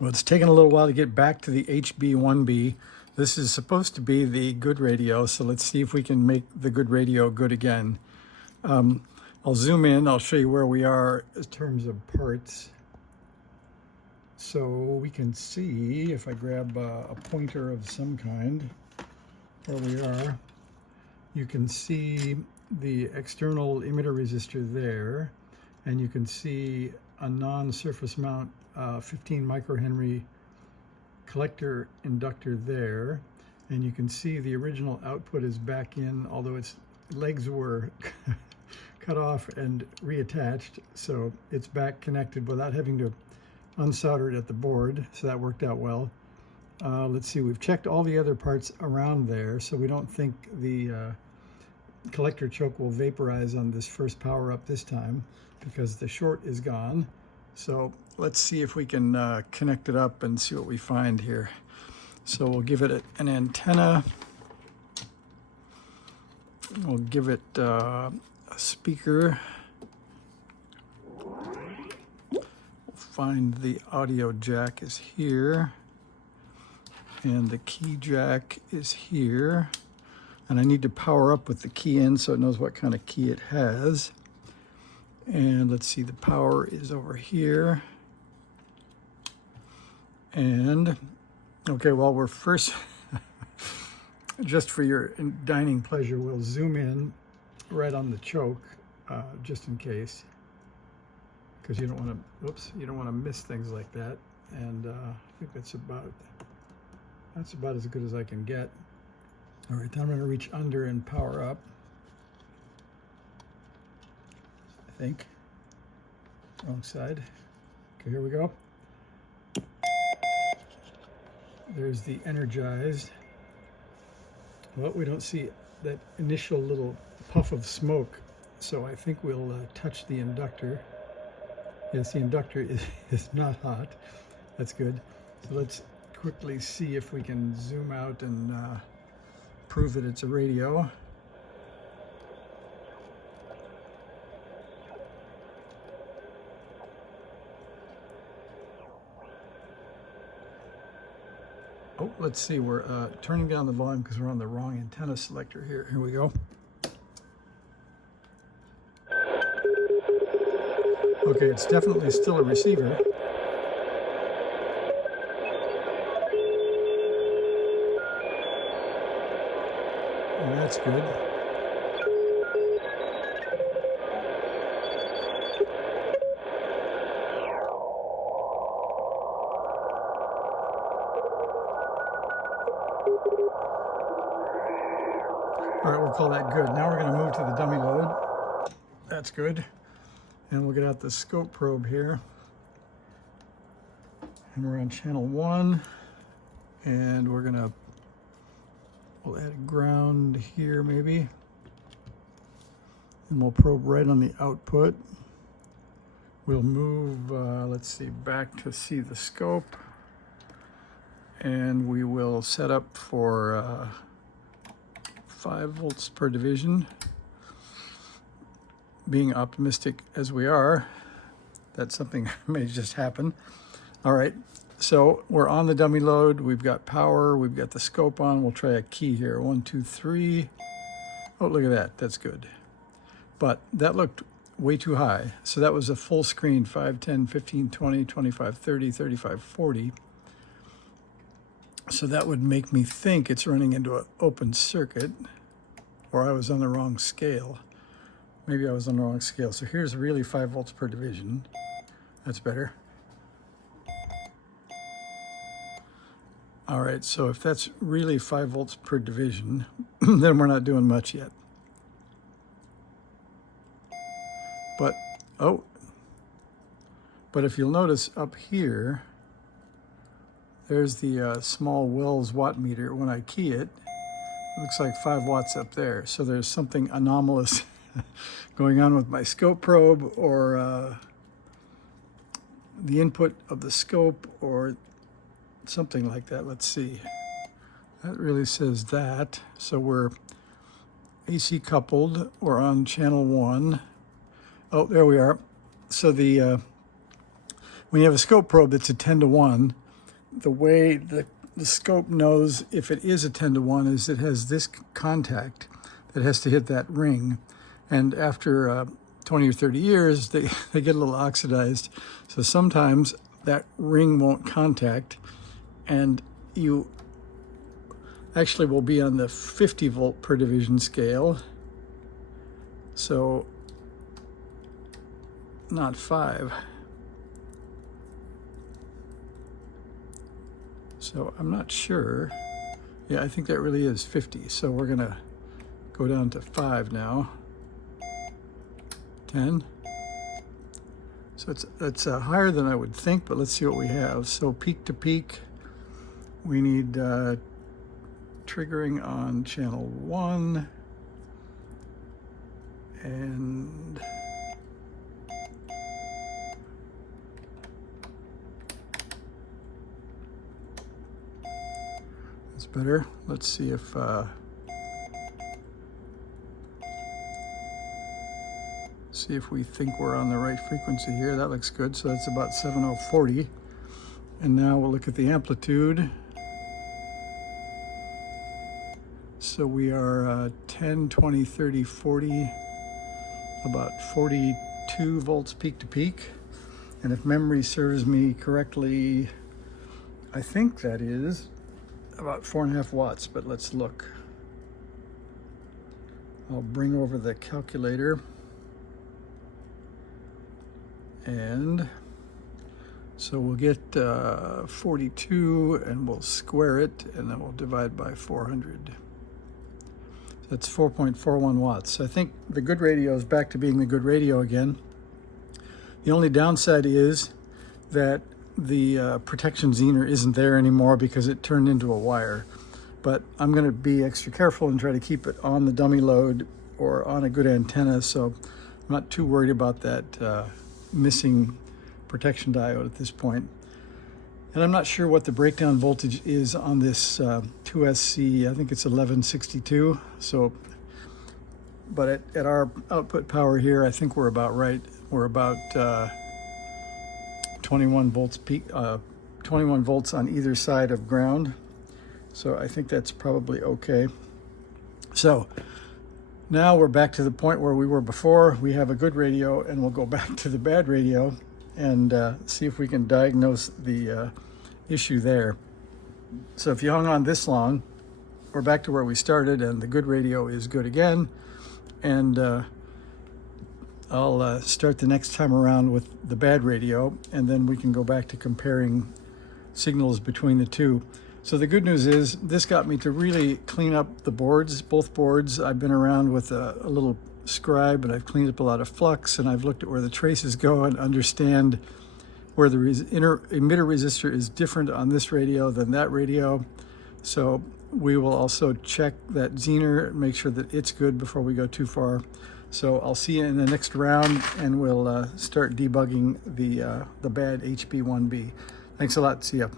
Well, it's taken a little while to get back to the HB-1B. This is supposed to be the good radio, so let's see if we can make the good radio good again. I'll zoom in, I'll show you where we are in terms of parts. So we can see, if I grab a pointer of some kind, where we are, you can see the external emitter resistor there, and you can see a non-surface mount 15 microhenry collector inductor there, and you can see the original output is back in, although its legs were cut off and reattached, so it's back connected without having to unsolder it at the board, so that worked out well. Let's see, we've checked all the other parts around there, so we don't think the collector choke will vaporize on this first power up this time because the short is gone. So let's see if we can connect it up and see what we find here. So we'll give it an antenna. We'll give it a speaker. We'll find the audio jack is here. And the key jack is here. And I need to power up with the key in so it knows what kind of key it has. And let's see, the power is over here. And, okay, well, we're first, just for your dining pleasure, we'll zoom in right on the choke, just in case. Because you don't want to, oops, you don't want to miss things like that. And I think that's about as good as I can get. All right, then I'm going to reach under and power up. I think. Wrong side. Okay, here we go. There's the energized. Well, we don't see that initial little puff of smoke, so I think we'll touch the inductor. Yes, the inductor is not hot. That's good. So let's quickly see if we can zoom out and prove that it's a radio. Oh, let's see, we're turning down the volume because we're on the wrong antenna selector here. Here we go. Okay, it's definitely still a receiver. And that's good. All right, we'll call that good. Now we're going to move to the dummy load. That's good. And we'll get out the scope probe here. And we're on channel 1. And we'll add a ground here maybe. And we'll probe right on the output. We'll move, let's see, back to see the scope. And we will set up for 5 volts per division. Being optimistic as we are, that something may just happen. All right, so we're on the dummy load. We've got power, we've got the scope on. We'll try a key here, 1, 2, 3. Oh, look at that, that's good. But that looked way too high. So that was a full screen, 5, 10, 15, 20, 25, 30, 35, 40. So that would make me think it's running into an open circuit, or I was on the wrong scale. Maybe I was on the wrong scale. So here's really 5 volts per division. That's better. All right, so if that's really 5 volts per division, then we're not doing much yet. But, oh, but if you'll notice up here, there's the small Wells watt meter. When I key it, it looks like 5 watts up there. So there's something anomalous going on with my scope probe, or the input of the scope, or something like that. Let's see. That really says that. So we're AC coupled. We're on channel 1. Oh, there we are. So the when you have a scope probe that's a 10 to 1, the way the scope knows if it is a 10-to-1 is it has this contact that has to hit that ring. And after 20 or 30 years, they get a little oxidized. So sometimes that ring won't contact, and you actually will be on the 50 volt per division scale. So not 5. So I'm not sure. Yeah, I think that really is 50. So we're gonna go down to 5 now. 10. So it's higher than I would think, but let's see what we have. So peak to peak, we need triggering on channel 1, and that's better. Let's see if we think we're on the right frequency here. That looks good. So that's about 7040. And now we'll look at the amplitude. So we are 10, 20, 30, 40, about 42 volts peak to peak. And if memory serves me correctly, I think that is about 4.5 watts, but let's look. I'll bring over the calculator. And so we'll get 42, and we'll square it, and then we'll divide by 400. That's 4.41 watts. I think the good radio is back to being the good radio again. The only downside is that the protection Zener isn't there anymore because it turned into a wire. But I'm going to be extra careful and try to keep it on the dummy load or on a good antenna, so I'm not too worried about that missing protection diode at this point. And I'm not sure what the breakdown voltage is on this 2SC. I think it's 1162. So, but at our output power here, I think we're about right. We're about 21 volts peak, 21 volts on either side of ground. So I think that's probably okay. So now we're back to the point where we were before. We have a good radio, and we'll go back to the bad radio and see if we can diagnose the issue there. So if you hung on this long, we're back to where we started, and the good radio is good again. And I'll start the next time around with the bad radio, and then we can go back to comparing signals between the two. So the good news is this got me to really clean up the boards, both boards. I've been around with a little scribe, and I've cleaned up a lot of flux, and I've looked at where the traces go and understand where the emitter resistor is different on this radio than that radio. So we will also check that Zener, make sure that it's good before we go too far. So I'll see you in the next round, and we'll start debugging the bad HB-1B. Thanks a lot. See ya.